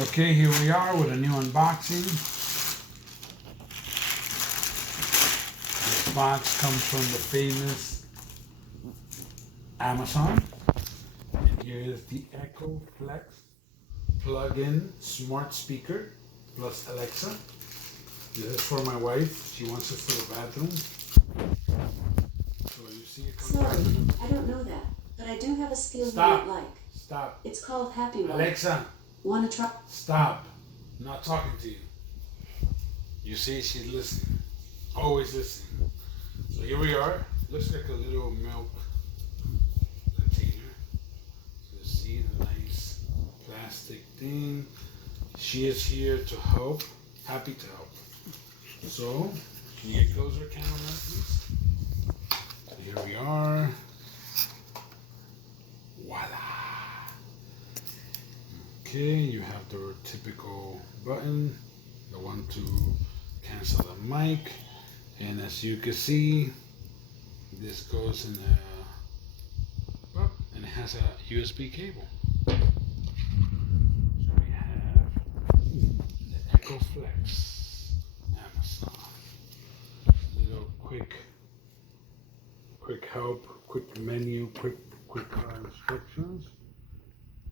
Okay, here we are with a new unboxing. This box comes from the famous Amazon. And here is the echoflex plug-in smart speaker plus Alexa. This is for my wife. She wants it for the bathroom. So you see it comes Sorry, back with I don't know that, but I do have a skill you Stop. might like. Stop. It's called Happy One. Alexa, Wanna try? stop. I'm not talking to you. You see, she's listening. Always listening. So here we are. Looks like a little milk container. So you see the nice plastic thing. She is here to help. Happy to help. So, can you get closer, cameraman, please? So here we are. Voila. Okay, you have the typical button, the one to cancel the mic, and as you can see, this goes in and it has a USB cable. So we have the echoflex Amazon. Little quick help, quick menu, quick instructions,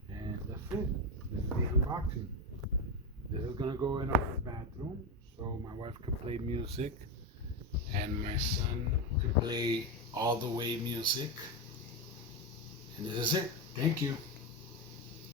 and that's it. This is the unboxing. This is gonna go in our bathroom so my wife can play music and my son can play all the way music. And this is it. Thank you.